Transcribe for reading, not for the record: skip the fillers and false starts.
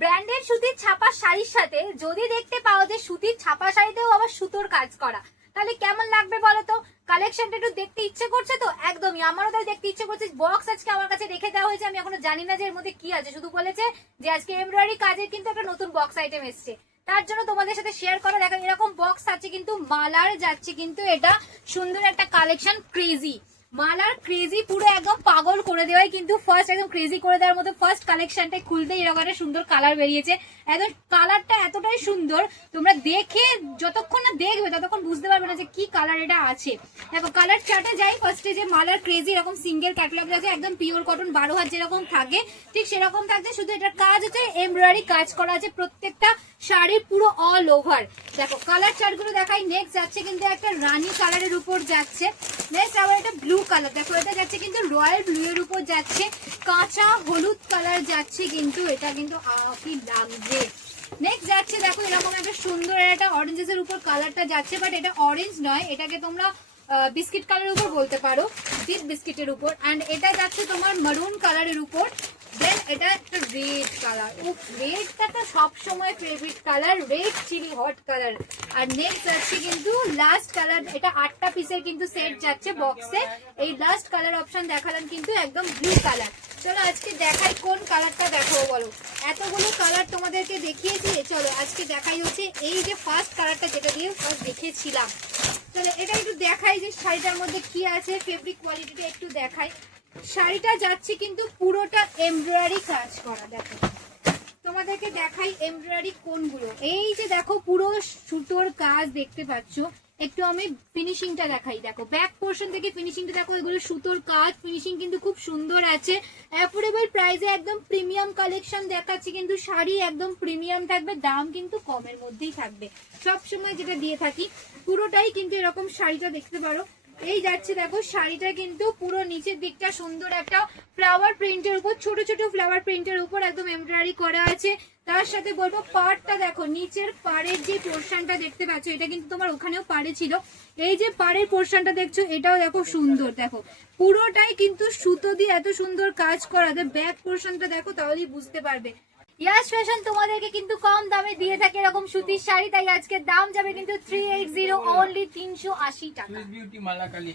Branded সুতির ছাপা শাড়ির সাথে যদি দেখতে পাও যে সুতির ছাপা শাড়িতেও আবার সুতোর কাজ করা, তাহলে কেমন লাগবে বলো তো? কালেকশনটা একটু দেখতে ইচ্ছে করছে তো? একদমই, আমারও তাই দেখতে ইচ্ছে করছে। বক্স আজকে আমার কাছে রেখে দেওয়া হয়েছে, আমি এখনো জানি না যে এর মধ্যে কি আছে, শুধু বলেছে যে আজকে এমব্রয়ডারি কাজের কিন্তু একটা নতুন বক্স আইটেম এসছে, তার জন্য তোমাদের সাথে শেয়ার করা। দেখো এরকম বক্স আছে কিন্তু মালার যাচ্ছে কিন্তু এটা সুন্দর একটা কালেকশন। ক্রেজি মালার ক্রেজি, পুরো একদম পাগল করে দেওয়াই কিন্তু ফার্স্ট, একদম ক্রেজি করে দেওয়ার মতো ফার্স্ট কালেকশনটা খুলতে এরকম একটা সুন্দর কালার বেরিয়েছে। একদম কালারটা এতটাই সুন্দর, তোমরা দেখে যতক্ষণ না দেখবে ততক্ষণ বুঝতে পারবে না যে কি কালার এটা আছে। দেখো কালার চার্টে যাই ফার্স্টে, যে মালার ক্রেজি এরকম সিঙ্গেল ক্যাটালগ আছে, একদম পিওর কটন 12 হাত যেরকম থাকে ঠিক সেরকম থাকছে, শুধু এটার কাজ হচ্ছে এমব্রয়ডারি কাজ করা আছে প্রত্যেকটা শাড়ির পুরো অল ওভার। দেখো কালার চার্ট গুলো দেখাই। নেক্সট যাচ্ছে কিন্তু একটা রানী কালারের উপর যাচ্ছে। নেক্সট আবার একটা ব্লু কালার, দেখো এটা যাচ্ছে কিন্তু রয়্যাল ব্লু এর উপর যাচ্ছে, কাঁচা হলুদ কালার যাচ্ছে কিন্তু, এটা কিন্তু কি লাগছে। নেক্সট যাচ্ছে দেখো এরকম একটা সুন্দর একটা অরেঞ্জেস এর উপর কালারটা যাচ্ছে, বাট এটা অরেঞ্জ নয়, এটাকে তোমরা বিস্কিট কালারের উপর বলতে পারো, ডিপ বিস্কিটের উপর। অ্যান্ড এটা যাচ্ছে তোমার মারুন কালারের উপর। দেন এটা একটা রেড কালার, ও রেডটা তো সবসময় favourite colour, red chilli hot colour. আর নেক্সট যাচ্ছে কিন্তু লাস্ট কালার, এটা 8টা পিসের কিন্তু সেট যাচ্ছে বক্সে। এই লাস্ট কালার অপশন দেখালাম কিন্তু একদম ব্লু কালার। চলো আজকে দেখাই কোন কালারটা দেখাবো বলো, এতগুলো কালার তোমাদেরকে দেখিয়েছি, চলো আজকে দেখাই হচ্ছে এই যে ফার্স্ট কালারটা, যেটা দিয়ে ফার্স্ট দেখিয়েছিলাম। চলো এটা একটু দেখাই যে শাড়িটার মধ্যে কি আছে, ফেব্রিক কোয়ালিটিটা একটু দেখাই। শাড়িটা যাচ্ছে কিন্তু পুরোটা এমব্রয়ডারি কাজ করা। দেখো তোমাদেরকে দেখাই এমব্রয়ডারি কোনগুলো, এই যে দেখো পুরো সুতোর কাজ দেখতে পাচ্ছ। একটু আমি ফিনিশিংটা দেখাই, দেখো ব্যাক পোর্শন থেকে ফিনিশিংটা দেখো, এগুলো সুতোর কাজ, ফিনিশিং কিন্তু খুব সুন্দর আছে। অ্যাফোর্ডেবল প্রাইসে একদম প্রিমিয়াম কালেকশন দেখাচ্ছি, কিন্তু শাড়ি একদম প্রিমিয়াম থাকবে, দাম কিন্তু কমের মধ্যেই থাকবে সব সময় যেটা দিয়ে থাকি। পুরোটাই কিন্তু এরকম শাড়িটা দেখতে পারো। এই যাচ্ছে দেখো শাড়িটা কিন্তু পুরো নিচের দিকটা সুন্দর একটা ফ্লাওয়ার প্রিন্টের উপর, ছোট ছোট ফ্লাওয়ার প্রিন্টের উপর একদম এমব্রয়ডারি করা আছে। তার সাথে বলবো পাড়টা দেখো, নিচের পাড়ের যে পোর্শনটা দেখতে পাচ্ছ, এটা কিন্তু তোমার ওখানেও পাড়ে ছিল, এই যে পাড়ের পোর্শনটা দেখছো এটাও দেখো সুন্দর। দেখো পুরোটাই কিন্তু সুতো দিয়ে এত সুন্দর কাজ করা, ব্যাক পোর্শনটা দেখো তাহলেই বুঝতে পারবে। ইয়াস ফ্যাশন তোমাদেরকে কিন্তু কম দামে দিয়ে থাকে এরকম সুতির শাড়ি, তাই আজকে দাম যাবে কিন্তু 380 অনলি 380 টাকা।